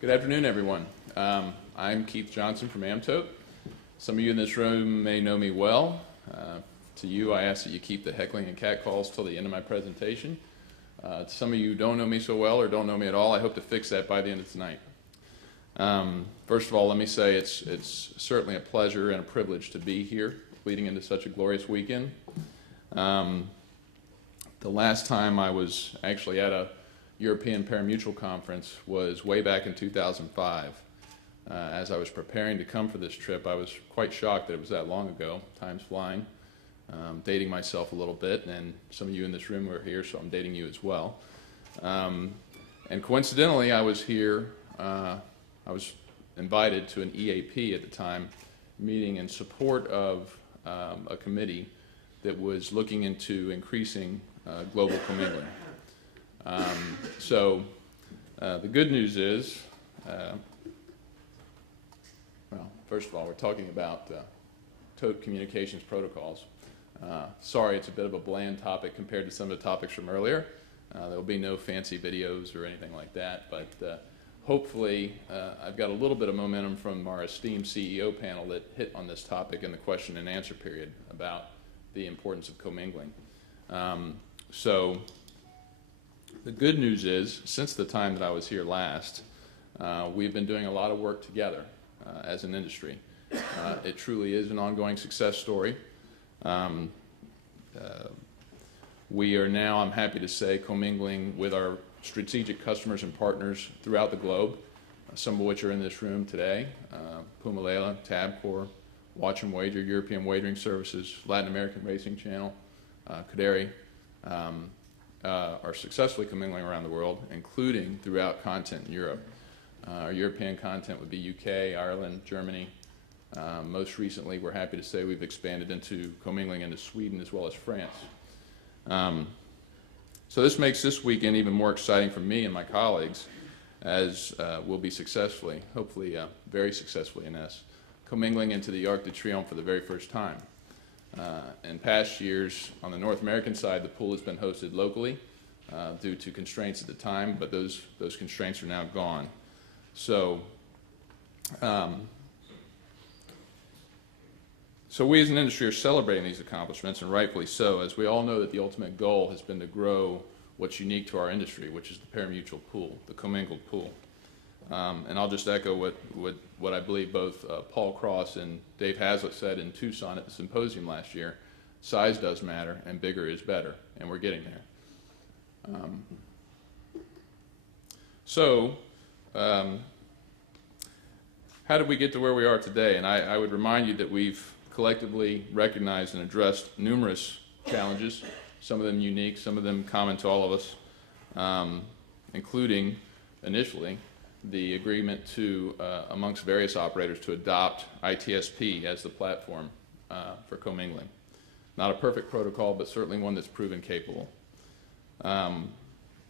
Good afternoon, everyone. I'm Keith Johnson from AmTote. Some of you in this room may know me well. To you, I ask that you keep the heckling and catcalls till the end of my presentation. Some of you don't know me so well or don't know me at all. I hope to fix that by the end of tonight. First of all, let me say it's certainly a pleasure and a privilege to be here leading into such a glorious weekend. The last time I was actually at a European Pari-Mutuel conference was way back in 2005. As I was preparing to come for this trip, I was quite shocked that it was that long ago. Time's flying. Dating myself a little bit, and some of you in this room were here, so I'm dating you as well. And coincidentally, I was here, I was invited to an EAP at the time, meeting in support of a committee that was looking into increasing global commingling. The good news is, well, first of all, we're talking about tote communications protocols. Sorry, it's a bit of a bland topic compared to some of the topics from earlier. There will be no fancy videos or anything like that, but hopefully I've got a little bit of momentum from our esteemed CEO panel that hit on this topic in the question and answer period about the importance of commingling. The good news is, since the time that I was here last, we've been doing a lot of work together as an industry. It truly is an ongoing success story. We are now, I'm happy to say, commingling with our strategic customers and partners throughout the globe, some of which are in this room today. Pumalela, Tabcorp, Watch and Wager, European Wagering Services, Latin American Racing Channel, Cadere, are successfully commingling around the world, including throughout content in Europe. Our European content would be UK, Ireland, Germany. Most recently, we're happy to say we've expanded into commingling into Sweden as well as France. So this makes this weekend even more exciting for me and my colleagues, as we'll be successfully, hopefully very successfully in this, commingling into the Arc de Triomphe for the very first time. In past years, on the North American side, the pool has been hosted locally due to constraints at the time, but those constraints are now gone. So we as an industry are celebrating these accomplishments, and rightfully so, as we all know that the ultimate goal has been to grow what's unique to our industry, which is the Pari-Mutuel pool, the commingled pool. And I'll just echo what I believe both Paul Cross and Dave Hazlitt said in Tucson at the symposium last year. Size does matter, and bigger is better, and we're getting there. How did we get to where we are today? And I would remind you that we've collectively recognized and addressed numerous challenges, some of them unique, some of them common to all of us, including, initially, the agreement to, amongst various operators, to adopt ITSP as the platform for commingling. Not a perfect protocol, but certainly one that's proven capable.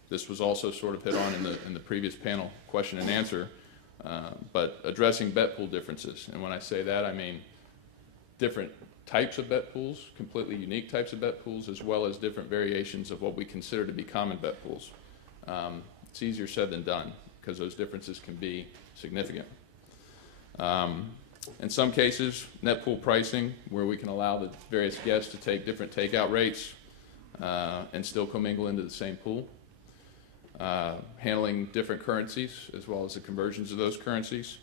This was also sort of hit on in the previous panel question and answer, but addressing bet pool differences. And when I say that, I mean different types of bet pools, completely unique types of bet pools, as well as different variations of what we consider to be common bet pools. It's easier said than done, because those differences can be significant. In some cases, net pool pricing, where we can allow the various guests to take different takeout rates and still commingle into the same pool. Handling different currencies, as well as the conversions of those currencies.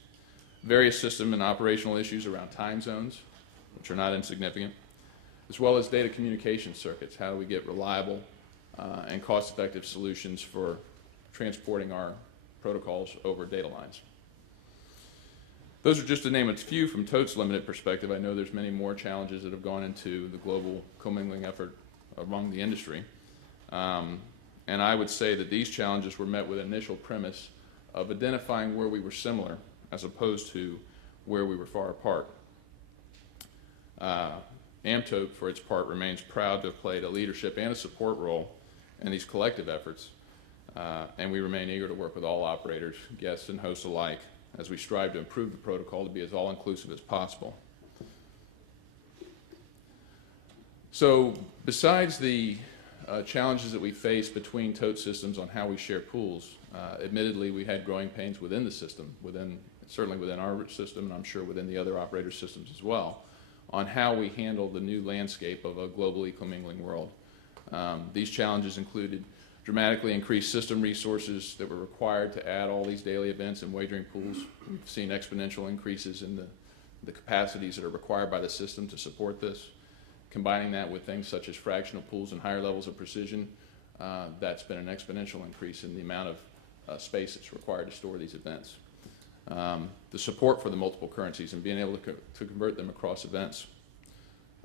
Various system and operational issues around time zones, which are not insignificant, as well as data communication circuits. How do we get reliable and cost-effective solutions for transporting our protocols over data lines? Those are just to name a few from Tote's limited perspective. I know there's many more challenges that have gone into the global commingling effort among the industry. And I would say that these challenges were met with an initial premise of identifying where we were similar as opposed to where we were far apart. AmTote, for its part, remains proud to have played a leadership and a support role in these collective efforts. And we remain eager to work with all operators, guests, and hosts alike as we strive to improve the protocol to be as all-inclusive as possible. So besides the challenges that we face between tote systems on how we share pools. Admittedly, we had growing pains within the system, certainly within our system, and I'm sure within the other operator systems as well, on how we handle the new landscape of a globally commingling world. These challenges included dramatically increased system resources that were required to add all these daily events and wagering pools. We've seen exponential increases in the capacities that are required by the system to support this. Combining that with things such as fractional pools and higher levels of precision, that's been an exponential increase in the amount of space that's required to store these events. The support for the multiple currencies and being able to convert them across events.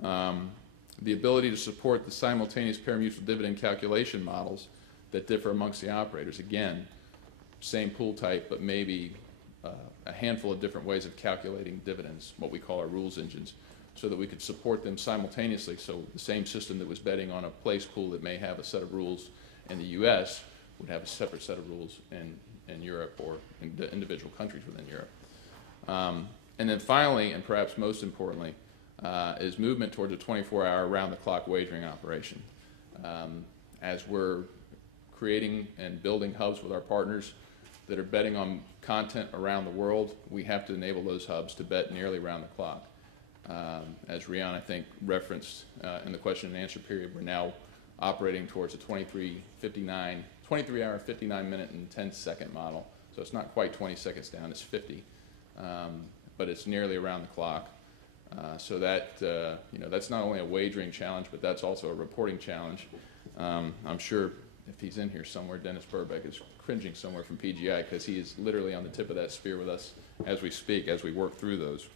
The ability to support the simultaneous pari-mutuel dividend calculation models that differ amongst the operators. Again, same pool type, but maybe a handful of different ways of calculating dividends, what we call our rules engines, so that we could support them simultaneously. So the same system that was betting on a place pool that may have a set of rules in the U.S. would have a separate set of rules in Europe or in the individual countries within Europe. And then finally, and perhaps most importantly, is movement towards a 24-hour round-the-clock wagering operation. As we're creating and building hubs with our partners that are betting on content around the world, we have to enable those hubs to bet nearly around the clock. As Rian, I think, referenced in the question and answer period, we're now operating towards a 23-hour, 59-minute, and 10-second model. So it's not quite 20 seconds down, it's 50. But it's nearly around the clock. So that, that's not only a wagering challenge, but that's also a reporting challenge. I'm sure if he's in here somewhere, Dennis Burbeck is cringing somewhere from PGI because he is literally on the tip of that spear with us as we speak, as we work through those.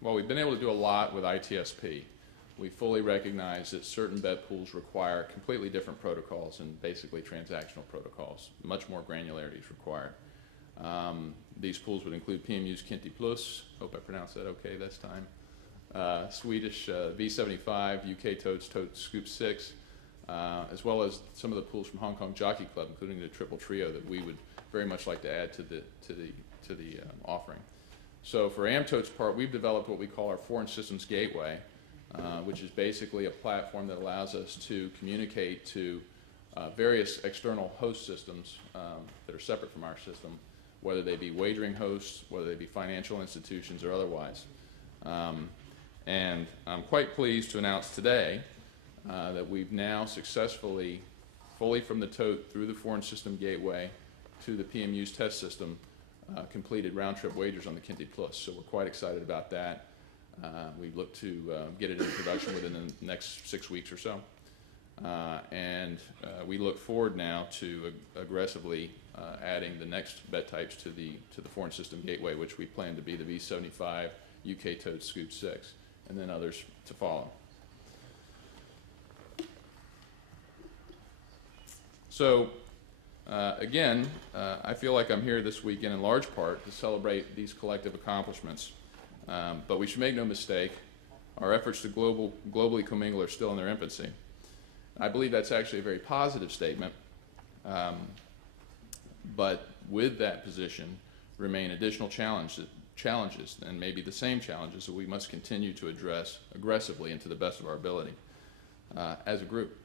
While we've been able to do a lot with ITSP, we fully recognize that certain bet pools require completely different protocols and basically transactional protocols. Much more granularity is required. These pools would include PMU's Kinti Plus, hope I pronounced that okay this time, Swedish V75, UK Totes Scoop 6, as well as some of the pools from Hong Kong Jockey Club, including the Triple Trio that we would very much like to add to the offering. So for AmTote's part, we've developed what we call our Foreign Systems Gateway, which is basically a platform that allows us to communicate to various external host systems that are separate from our system, whether they be wagering hosts, whether they be financial institutions or otherwise. And I'm quite pleased to announce today that we've now successfully, fully from the tote through the Foreign System Gateway to the PMU's test system, completed round-trip wagers on the Kinti Plus. So we're quite excited about that. We look to get it into production within the next 6 weeks or so. And we look forward now to aggressively adding the next bet types to the Foreign System Gateway, which we plan to be the V75, UK Toad Scoop 6, and then others to follow. So again, I feel like I'm here this weekend in large part to celebrate these collective accomplishments. But we should make no mistake, our efforts to globally commingle are still in their infancy. I believe that's actually a very positive statement, but with that position remain additional challenges, and maybe the same challenges that we must continue to address aggressively and to the best of our ability as a group.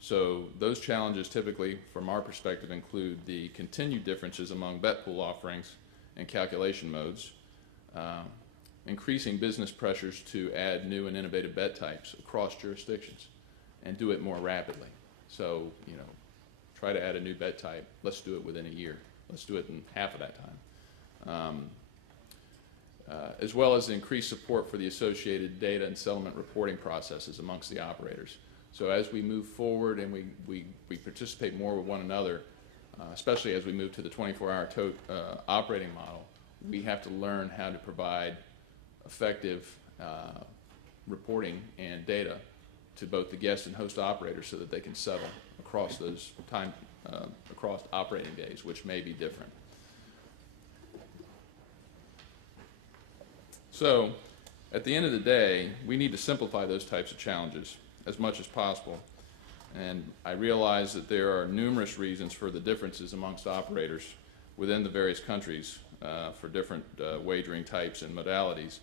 So those challenges typically, from our perspective, include the continued differences among bet pool offerings and calculation modes, increasing business pressures to add new and innovative bet types across jurisdictions and do it more rapidly. So, try to add a new bet type. Let's do it within a year. Let's do it in half of that time. As well as the increased support for the associated data and settlement reporting processes amongst the operators. So as we move forward and we participate more with one another, especially as we move to the 24-hour tote operating model, we have to learn how to provide effective reporting and data to both the guest and host operators so that they can settle across those across operating days, which may be different. So at the end of the day, we need to simplify those types of challenges as much as possible And I realize that there are numerous reasons for the differences amongst operators within the various countries for different wagering types and modalities,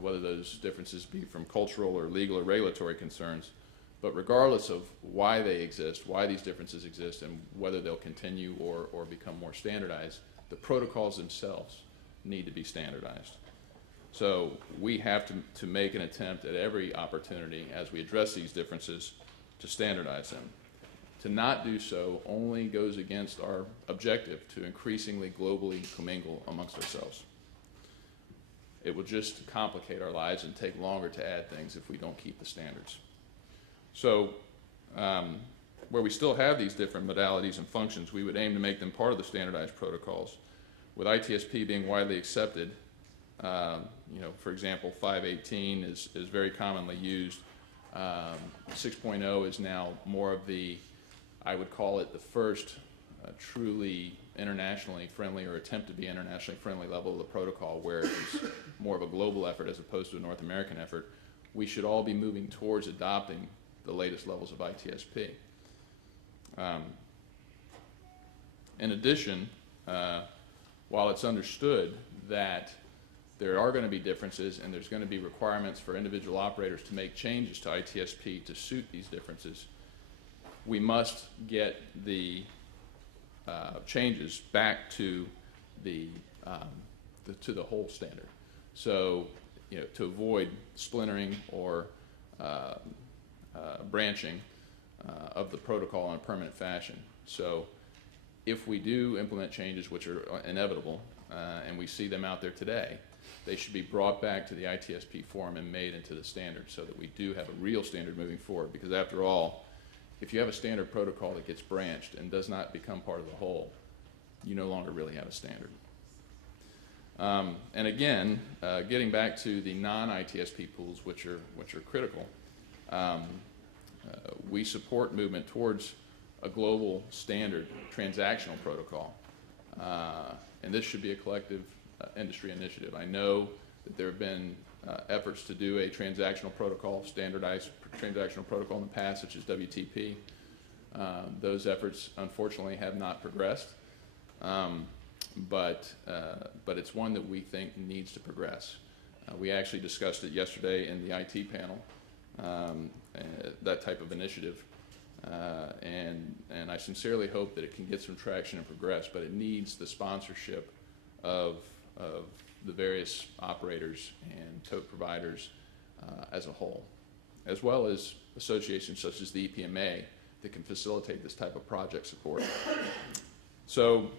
whether those differences be from cultural or legal or regulatory concerns. But regardless of why they exist, why these differences exist, and whether they'll continue or become more standardized, the protocols themselves need to be standardized. So we have to make an attempt at every opportunity as we address these differences to standardize them. To not do so only goes against our objective to increasingly globally commingle amongst ourselves. It will just complicate our lives and take longer to add things if we don't keep the standards. So where we still have these different modalities and functions, we would aim to make them part of the standardized protocols. With ITSP being widely accepted, for example, 518 is very commonly used. 6.0 is now more of the, I would call it the first truly internationally friendly or attempt to be internationally friendly level of the protocol, where it's more of a global effort as opposed to a North American effort. We should all be moving towards adopting the latest levels of ITSP. In addition, while it's understood that there are going to be differences and there's going to be requirements for individual operators to make changes to ITSP to suit these differences, we must get the changes back to the whole standard. So, to avoid splintering or branching of the protocol in a permanent fashion. So, if we do implement changes, which are inevitable, and we see them out there today, they should be brought back to the ITSP form and made into the standard so that we do have a real standard moving forward. Because after all, if you have a standard protocol that gets branched and does not become part of the whole, you no longer really have a standard. And again, getting back to the non-ITSP pools, which are critical, we support movement towards a global standard transactional protocol. And this should be a collective industry initiative. I know that there have been efforts to do a transactional protocol, standardized transactional protocol in the past, such as WTP. Those efforts, unfortunately, have not progressed, but it's one that we think needs to progress. We actually discussed it yesterday in the IT panel, that type of initiative, and I sincerely hope that it can get some traction and progress, but it needs the sponsorship of the various operators and tote providers as a whole, as well as associations such as the EPMA that can facilitate this type of project support. So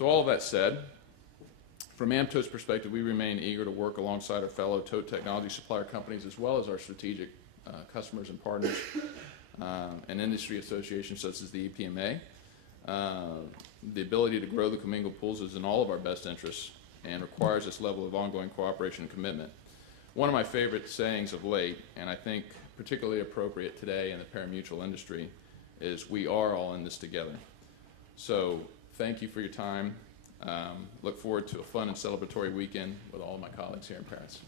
all of that said, from AmTote's perspective, we remain eager to work alongside our fellow tote technology supplier companies as well as our strategic customers and partners and industry associations such as the EPMA. The ability to grow the commingled pools is in all of our best interests and requires this level of ongoing cooperation and commitment. One of my favorite sayings of late, and I think particularly appropriate today in the pari-mutuel industry, is we are all in this together. So thank you for your time. Look forward to a fun and celebratory weekend with all of my colleagues here in Paris.